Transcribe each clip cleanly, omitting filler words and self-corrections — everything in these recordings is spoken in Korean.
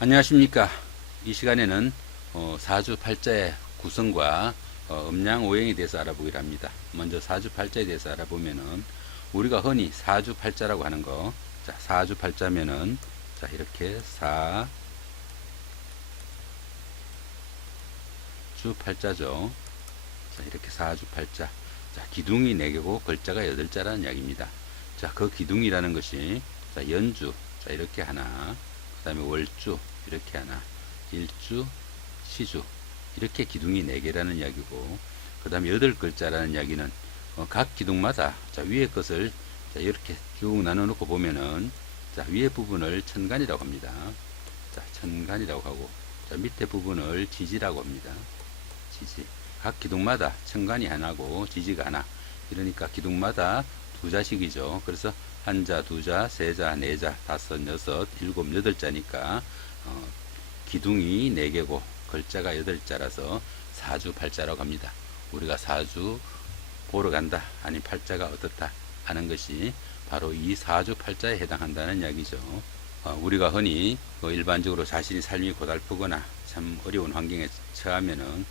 안녕하십니까. 이 시간에는 사주팔자의 구성과 음양오행에 대해서 알아보기로 합니다. 먼저 사주팔자에 대해서 알아보면은 우리가 흔히 사주팔자라고 하는 거, 자, 사주팔자면은 자, 이렇게 사주팔자죠. 자, 이렇게 사주팔자. 자, 기둥이 4개고 글자가 8자라는 이야기입니다. 자, 그 기둥이라는 것이 자, 연주, 자, 이렇게 하나, 그 다음에 월주, 이렇게 하나, 일주, 시주, 이렇게 기둥이 4개라는 이야기고, 그 다음에 8글자라는 이야기는 각 기둥마다 자, 위에 것을 자, 이렇게 쭉 나눠 놓고 보면은 자, 위에 부분을 천간이라고 합니다. 자, 천간이라고 하고, 자, 밑에 부분을 지지라고 합니다. 지지. 각 기둥마다 천간이 하나고 지지가 하나. 이러니까 기둥마다 2자씩이죠. 그래서 한자, 2자, 3자, 4자, 5, 6, 7, 8자니까 기둥이 4개고 글자가 8자라서 사주팔자라고 합니다. 우리가 사주 보러 간다, 아니 팔자가 어떻다 하는 것이 바로 이 사주팔자에 해당한다는 이야기죠. 우리가 흔히 일반적으로 자신이 삶이 고달프거나 참 어려운 환경에 처하면은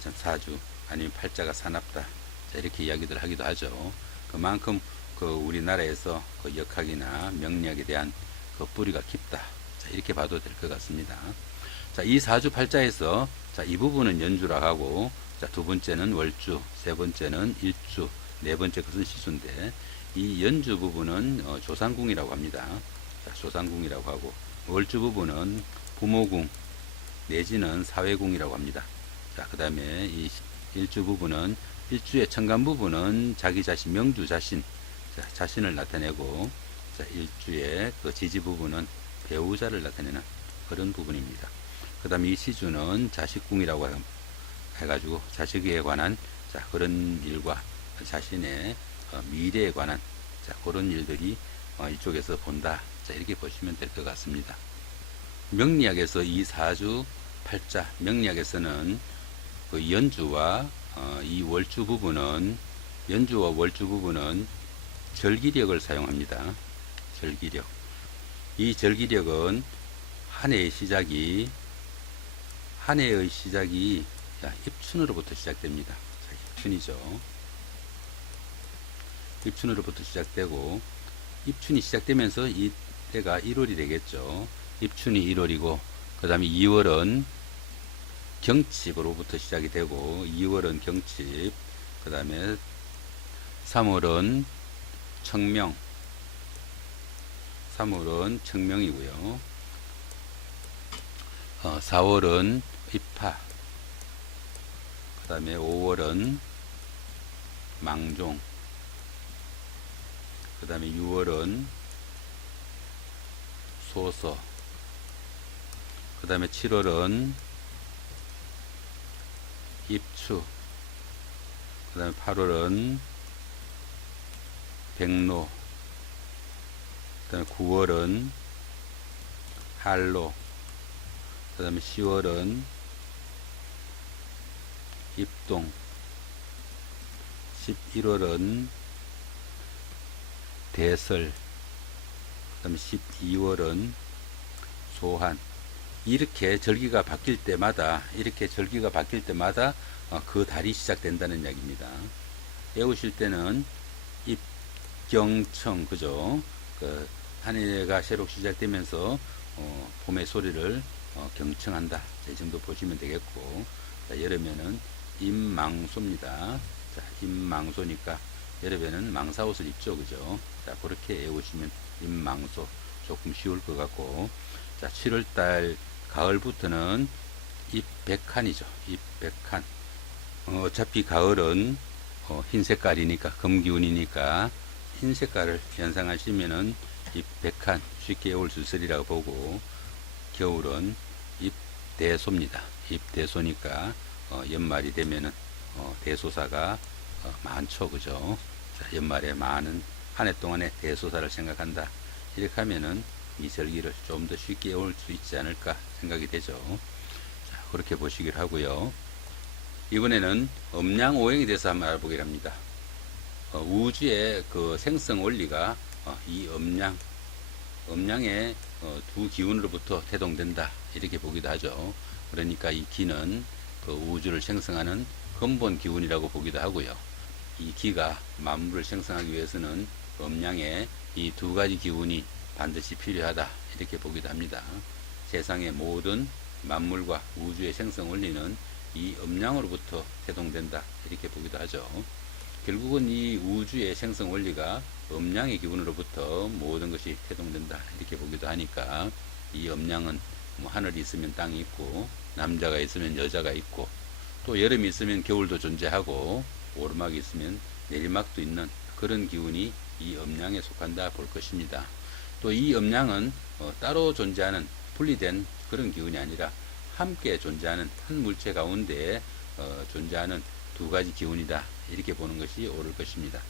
참 사주 아니면 팔자가 사납다, 자, 이렇게 이야기들 하기도 하죠. 그만큼 우리나라에서 역학이나 명리학에 대한 뿌리가 깊다, 자, 이렇게 봐도 될 것 같습니다. 자, 이 사주팔자에서 자, 이 부분은 연주라고 하고, 자, 2번째는 월주, 3번째는 일주, 4번째 것은 시수인데, 이 연주 부분은 조상궁이라고 합니다. 자, 조상궁이라고 하고, 월주 부분은 부모궁 내지는 사회궁이라고 합니다. 자, 그 다음에 이 일주 부분은 일주의 천간 부분은 자기 자신, 명주 자신, 자, 자신을 나타내고, 자, 일주의 지지 부분은 배우자를 나타내는 그런 부분입니다. 그 다음에 이 시주는 자식궁이라고 해가지고 자식에 관한 자, 그런 일과 자신의 미래에 관한 자, 그런 일들이 이쪽에서 본다, 자, 이렇게 보시면 될 것 같습니다. 명리학에서 이 사주 팔자, 명리학에서는 연주와 이 월주 부분은, 연주와 월주 부분은 절기력을 사용합니다. 절기력. 이 절기력은 한 해의 시작이 자, 입춘으로부터 시작됩니다. 자, 입춘이죠. 입춘으로부터 시작되고, 입춘이 시작되면서 이때가 1월이 되겠죠. 입춘이 1월이고, 그 다음에 2월은 경칩으로부터 시작이 되고, 2월은 경칩, 그 다음에 3월은 청명, 3월은 청명이고요. 4월은 입하, 그 다음에 5월은 망종, 그 다음에 6월은 소서, 그 다음에 7월은 입추, 그 다음에 8월은 백로, 그 다음에 9월은 할로, 그 다음에 10월은 입동, 11월은 대설, 그 다음에 12월은 소한. 이렇게 절기가 바뀔 때마다 그 달이 시작된다는 이야기입니다. 외우실 때는 입경청, 그죠? 한 해가 새로 시작되면서 봄의 소리를 경청한다, 이 정도 보시면 되겠고, 자, 여름에는 임망소입니다. 자, 임망소니까 여름에는 망사옷을 입죠, 그죠? 자, 그렇게 외우시면 임망소 조금 쉬울 것 같고, 자, 7월달 가을부터는 입백한이죠. 입백한. 어차피 가을은 흰 색깔이니까, 금기운이니까 흰 색깔을 연상하시면은 입백한, 쉽게 외울 수 있으리라고 보고, 겨울은 입대소입니다. 입대소니까 연말이 되면은 대소사가 많죠, 그죠? 자, 연말에 많은 한 해 동안의 대소사를 생각한다, 이렇게 하면은 이 절기를 좀 더 쉽게 외울 수 있지 않을까 생각이 되죠. 자, 그렇게 보시기를 하고요. 이번에는 음양오행에 대해서 한번 알아보기로 합니다. 우주의 생성 원리가 이 음양, 음양의 두 기운으로부터 태동된다 이렇게 보기도 하죠. 그러니까 이 기는 그 우주를 생성하는 근본 기운이라고 보기도 하고요. 이 기가 만물을 생성하기 위해서는 음양의 이 두 가지 기운이 반드시 필요하다 이렇게 보기도 합니다. 세상의 모든 만물과 우주의 생성 원리는 이 음양으로부터 태동된다 이렇게 보기도 하죠. 결국은 이 우주의 생성 원리가 음양의 기운으로부터 모든 것이 태동된다 이렇게 보기도 하니까 이 음양은 뭐 하늘이 있으면 땅이 있고 남자가 있으면 여자가 있고 또 여름이 있으면 겨울도 존재하고 오르막이 있으면 내리막도 있는 그런 기운이 이 음양에 속한다 볼 것입니다. 또 이 음양은 따로 존재하는 분리된 그런 기운이 아니라 함께 존재하는 한 물체 가운데 존재하는 두 가지 기운이다 이렇게 보는 것이 옳을 것입니다.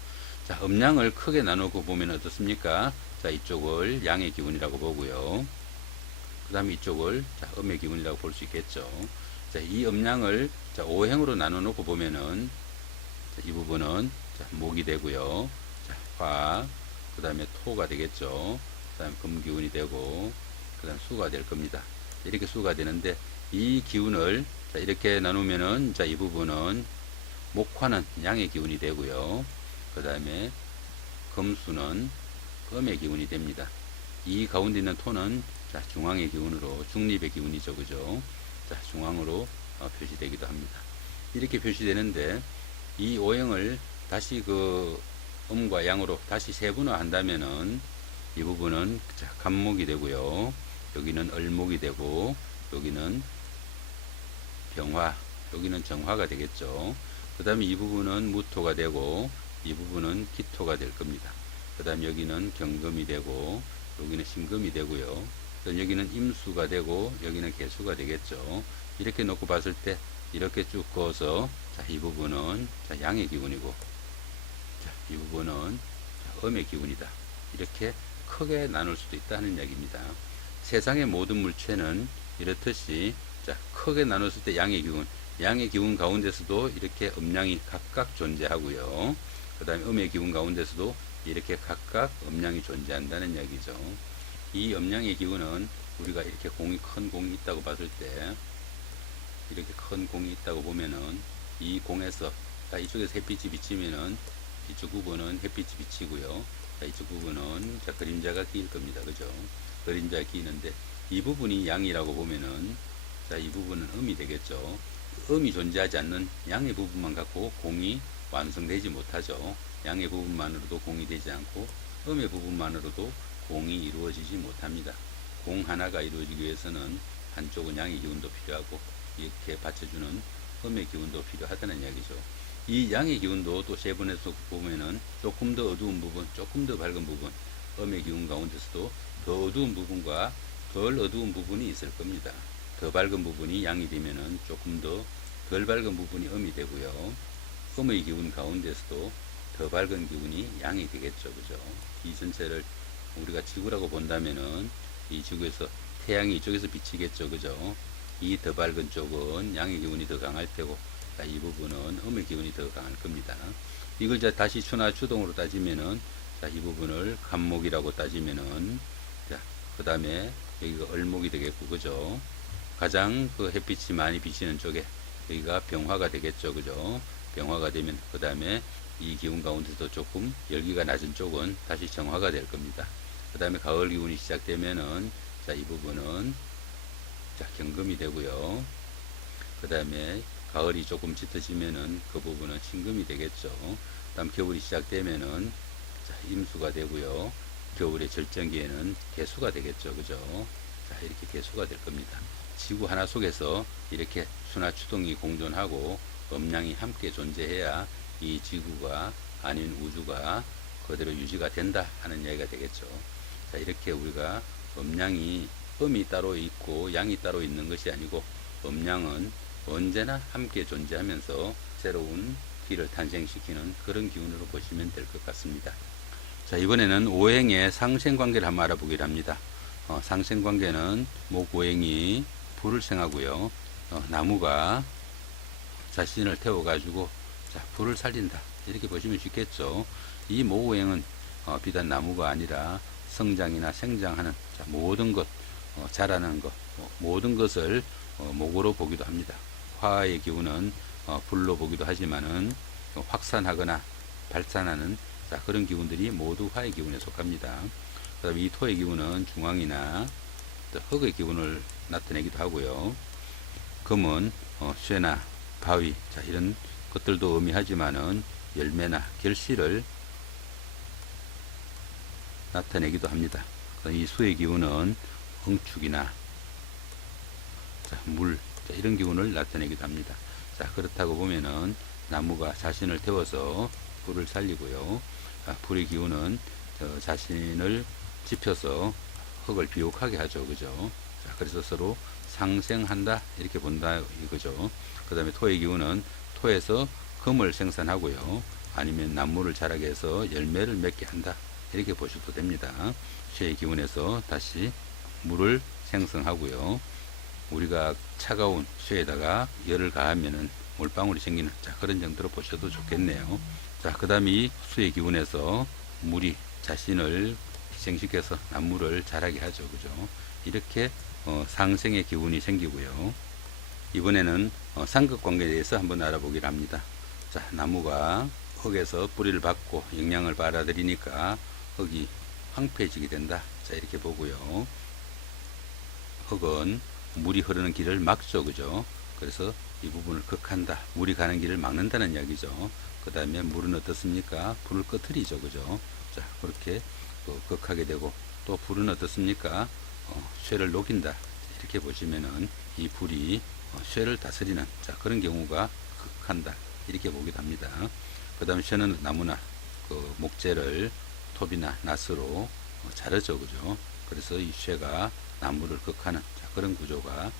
자, 음양을 크게 나누고 보면 어떻습니까? 자, 이쪽을 양의 기운이라고 보고요. 그 다음에 이쪽을 자, 음의 기운이라고 볼 수 있겠죠. 자, 이 음양을 자, 오행으로 나눠 놓고 보면은 자, 이 부분은 자, 목이 되고요. 자, 화, 그 다음에 토가 되겠죠. 그 다음에 금 기운이 되고, 그 다음 수가 될 겁니다. 이렇게 수가 되는데, 이 기운을 자, 이렇게 나누면은, 자, 이 부분은 목화는 양의 기운이 되고요. 그 다음에 금수는 음의 기운이 됩니다. 이 가운데 있는 토는 자, 중앙의 기운으로, 중립의 기운이죠. 그죠? 자, 중앙으로 표시되기도 합니다. 이렇게 표시되는데, 이 오행을 다시 그 음과 양으로 다시 세분화 한다면은 이 부분은 자, 간목이 되고요. 여기는 을목이 되고 여기는 병화, 여기는 정화가 되겠죠. 그 다음에 이 부분은 무토가 되고 이 부분은 기토가 될 겁니다. 그 다음에 여기는 경금이 되고 여기는 신금이 되고요. 여기는 임수가 되고 여기는 개수가 되겠죠. 이렇게 놓고 봤을 때 이렇게 쭉 그어서 자, 이 부분은 자, 양의 기운이고 자, 이 부분은 자, 음의 기운이다. 이렇게 크게 나눌 수도 있다는 이야기입니다. 세상의 모든 물체는 이렇듯이 자, 크게 나눴을 때 양의 기운 가운데서도 이렇게 음양이 각각 존재하고요. 그 다음에 음의 기운 가운데서도 이렇게 각각 음양이 존재한다는 이야기죠. 이 음양의 기운은 우리가 이렇게 큰 공이 있다고 봤을 때 이렇게 큰 공이 있다고 보면은 이 공에서 자, 이쪽에서 햇빛이 비치면은 이쪽 부분은 햇빛이 비치고요. 자, 이쪽 부분은 자, 그림자가 끼일 겁니다. 그죠? 그림자가 끼이는데 이 부분이 양이라고 보면은 자, 이 부분은 음이 되겠죠. 음이 존재하지 않는 양의 부분만 갖고 공이 완성되지 못하죠. 양의 부분만으로도 공이 되지 않고 음의 부분만으로도 공이 이루어지지 못합니다. 공 하나가 이루어지기 위해서는 한쪽은 양의 기운도 필요하고 이렇게 받쳐주는 음의 기운도 필요하다는 이야기죠. 이 양의 기운도 또 세분해서 보면은 조금 더 어두운 부분, 조금 더 밝은 부분, 음의 기운 가운데서도 더 어두운 부분과 덜 어두운 부분이 있을 겁니다. 더 밝은 부분이 양이 되면은 조금 더 덜 밝은 부분이 음이 되고요. 음의 기운 가운데서도 더 밝은 기운이 양이 되겠죠. 그죠? 이 전체를 우리가 지구라고 본다면은 이 지구에서 태양이 이쪽에서 비치겠죠. 그죠? 이 더 밝은 쪽은 양의 기운이 더 강할 테고, 자, 이 부분은 음의 기운이 더 강할 겁니다. 이걸 이제 다시 추나 추동으로 따지면은, 자, 이 부분을 간목이라고 따지면은, 자, 그 다음에 여기가 을목이 되겠고, 그죠? 가장 그 햇빛이 많이 비치는 쪽에 여기가 병화가 되겠죠. 그죠? 병화가 되면, 그 다음에 이 기운 가운데도 조금 열기가 낮은 쪽은 다시 정화가 될 겁니다. 그 다음에 가을 기운이 시작되면은, 자, 이 부분은 자, 경금이 되고요. 그 다음에 가을이 조금 짙어지면은 그 부분은 신금이 되겠죠. 그 다음 겨울이 시작되면은 자, 임수가 되고요. 겨울의 절정기에는 개수가 되겠죠. 그죠? 자, 이렇게 개수가 될 겁니다. 지구 하나 속에서 이렇게 수나 추동이 공존하고 음양이 함께 존재해야 이 지구가 아닌 우주가 그대로 유지가 된다 하는 이야기가 되겠죠. 자, 이렇게 우리가 음양이 음이 따로 있고 양이 따로 있는 것이 아니고 음양은 언제나 함께 존재하면서 새로운 기를 탄생시키는 그런 기운으로 보시면 될 것 같습니다. 자, 이번에는 오행의 상생관계를 한번 알아보기로 합니다. 상생관계는 목오행이 불을 생하고요. 나무가 자신을 태워가지고 자, 불을 살린다. 이렇게 보시면 쉽겠죠. 이 목오행은 비단 나무가 아니라 성장이나 생장하는 모든 것, 자라는 것, 모든 것을 목으로 보기도 합니다. 화의 기운은 불로 보기도 하지만은 확산하거나 발산하는 그런 기운들이 모두 화의 기운에 속합니다. 그다음에 이 토의 기운은 중앙이나 흙의 기운을 나타내기도 하고요. 금은 쇠나 바위 이런 것들도 의미하지만은 열매나 결실을 나타내기도 합니다. 이 수의 기운은 응축이나 물 이런 기운을 나타내기도 합니다. 그렇다고 보면은 나무가 자신을 태워서 불을 살리고요. 불의 기운은 자신을 지펴서 흙을 비옥하게 하죠. 그죠? 그래서 서로 상생한다 이렇게 본다 이거죠. 그 다음에 토의 기운은 토에서 금을 생산하고요. 아니면 나무를 자라게 해서 열매를 맺게 한다 이렇게 보셔도 됩니다. 쇠의 기운에서 다시 물을 생성하고요. 우리가 차가운 쇠에다가 열을 가하면은 물방울이 생기는 그런 정도로 보셔도 좋겠네요. 그 다음에 이 수의 기운에서 물이 자신을 희생시켜서 나무를 자라게 하죠. 그죠? 이렇게 상생의 기운이 생기고요. 이번에는 상극관계에 대해서 한번 알아보기로 합니다. 나무가 흙에서 뿌리를 받고 영양을 받아들이니까 흙이 황폐해지게 된다. 이렇게 보고요. 흙은 물이 흐르는 길을 막죠. 그죠? 그래서 이 부분을 극한다. 물이 가는 길을 막는다는 이야기죠. 그 다음에 물은 어떻습니까? 불을 꺼트리죠. 그죠? 그렇게 또 극하게 되고, 또 불은 어떻습니까? 쇠를 녹인다. 이렇게 보시면은 이 불이 쇠를 다스리는 그런 경우가 극한다. 이렇게 보기도 합니다. 그 다음에 쇠는 나무나 그 목재를 톱이나 낫으로 자르죠. 그죠? 그래서 이 쇠가 나무를 극하는 그런 구조가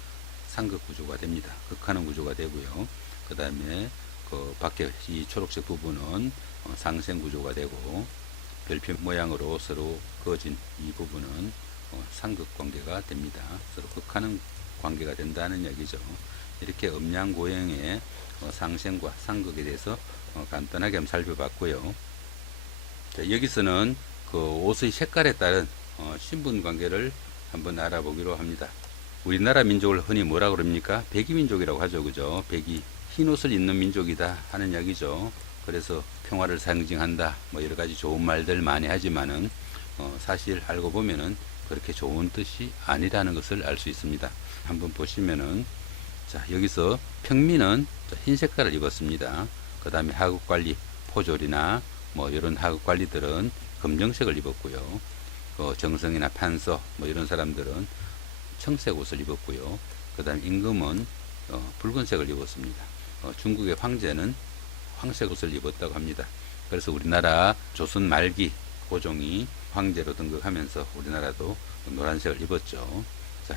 상극 구조가 됩니다. 극하는 구조가 되고요. 그 다음에 그 밖에 이 초록색 부분은 상생 구조가 되고, 별표 모양으로 서로 그어진 이 부분은 상극 관계가 됩니다. 서로 극하는 관계가 된다는 얘기죠. 이렇게 음양고행의 상생과 상극에 대해서 간단하게 한번 살펴봤고요. 여기서는 그 옷의 색깔에 따른 신분 관계를 한번 알아보기로 합니다. 우리나라 민족을 흔히 뭐라 그럽니까? 백이민족이라고 하죠. 그죠? 백이 흰 옷을 입는 민족이다 하는 이야기죠. 그래서 평화를 상징한다. 여러 가지 좋은 말들 많이 하지만은 사실 알고 보면은 그렇게 좋은 뜻이 아니라는 것을 알 수 있습니다. 한번 보시면은 여기서 평민은 흰 색깔을 입었습니다. 그 다음에 하급관리, 포졸이나 이런 하급관리들은 검정색을 입었고요. 정성이나 판서 이런 사람들은 청색 옷을 입었고요. 그 다음에 임금은 붉은색을 입었습니다. 중국의 황제는 황색 옷을 입었다고 합니다. 그래서 우리나라 조선 말기 고종이 황제로 등극하면서 우리나라도 노란색을 입었죠.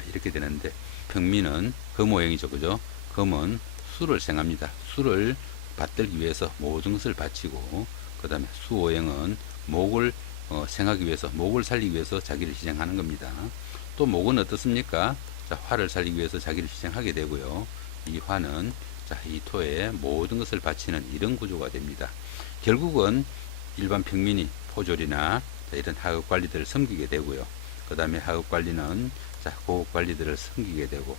이렇게 되는데, 평민은 금 모양이죠. 그죠? 금은 수를 생합니다. 수를 받들기 위해서 모든 것을 바치고, 그 다음에 수오행은 목을 생하기 위해서, 목을 살리기 위해서 자기를 희생하는 겁니다. 또 목은 어떻습니까? 화를 살리기 위해서 자기를 희생하게 되고요. 이 화는 이 토에 모든 것을 바치는 이런 구조가 됩니다. 결국은 일반 평민이 포졸이나 이런 하급 관리들을 섬기게 되고요. 그 다음에 하급 관리는 고급 관리들을 섬기게 되고,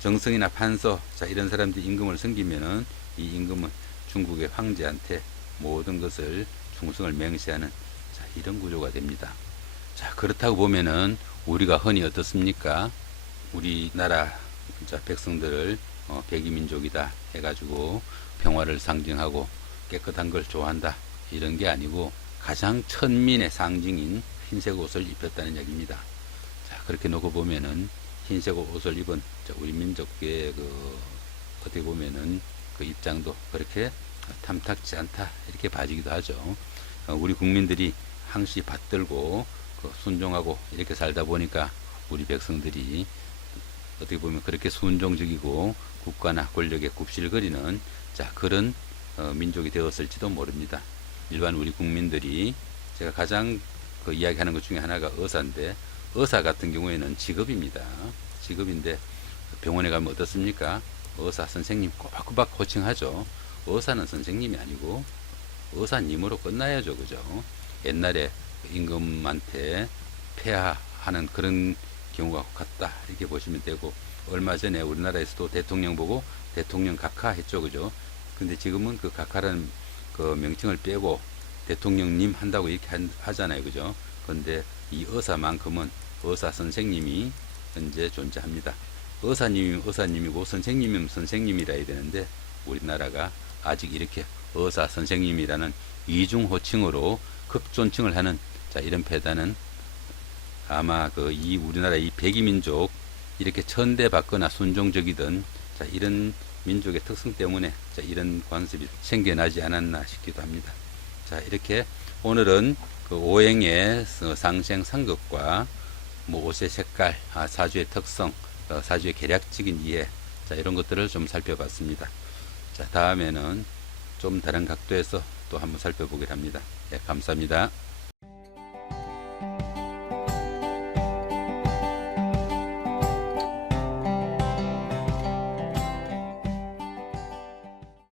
정성이나 판서 이런 사람들이 임금을 섬기면은 이 임금은 중국의 황제한테 모든 것을 충성을 맹세하는 이런 구조가 됩니다. 그렇다고 보면은 우리가 흔히 어떻습니까? 우리나라 백성들을 백이민족이다 해가지고 평화를 상징하고 깨끗한 걸 좋아한다 이런 게 아니고, 가장 천민의 상징인 흰색 옷을 입혔다는 얘기입니다. 그렇게 놓고 보면은 흰색 옷을 입은 우리 민족의 어떻게 보면은 그 입장도 그렇게 탐탁지 않다 이렇게 봐지기도 하죠. 우리 국민들이 항시 받들고 순종하고 이렇게 살다 보니까 우리 백성들이 어떻게 보면 그렇게 순종적이고 국가나 권력에 굽실거리는 그런 민족이 되었을지도 모릅니다. 일반 우리 국민들이, 제가 가장 이야기하는 것 중에 하나가 의사인데, 의사 같은 경우에는 직업입니다. 직업인데 병원에 가면 어떻습니까? 의사 선생님 꼬박꼬박 호칭하죠. 의사는 선생님이 아니고 의사님으로 끝나야죠. 그죠? 옛날에 임금한테 폐하하는 그런 경우가 같다 이렇게 보시면 되고, 얼마 전에 우리나라에서도 대통령 보고 대통령 각하 했죠, 그죠? 근데 지금은 그 각하라는 그 명칭을 빼고 대통령님 한다고 이렇게 하잖아요, 그죠? 근데 이 의사만큼은 의사 선생님이 현재 존재합니다. 의사님이면 의사님이고 선생님이면 선생님이라 해야 되는데, 우리나라가 아직 이렇게 의사 선생님이라는 이중 호칭으로 극존칭을 하는, 자, 이런 패단은 아마 그 이 우리나라 이 백이민족 이렇게 천대받거나 순종적이던, 자, 이런 민족의 특성 때문에, 자, 이런 관습이 생겨나지 않았나 싶기도 합니다. 자, 이렇게 오늘은 그 오행의 상생 상극과 뭐 옷의 색깔, 사주의 특성, 사주의 계략적인 이해, 자, 이런 것들을 좀 살펴봤습니다. 자, 다음에는 좀 다른 각도에서 또 한번 살펴보기로 합니다. 예, 감사합니다.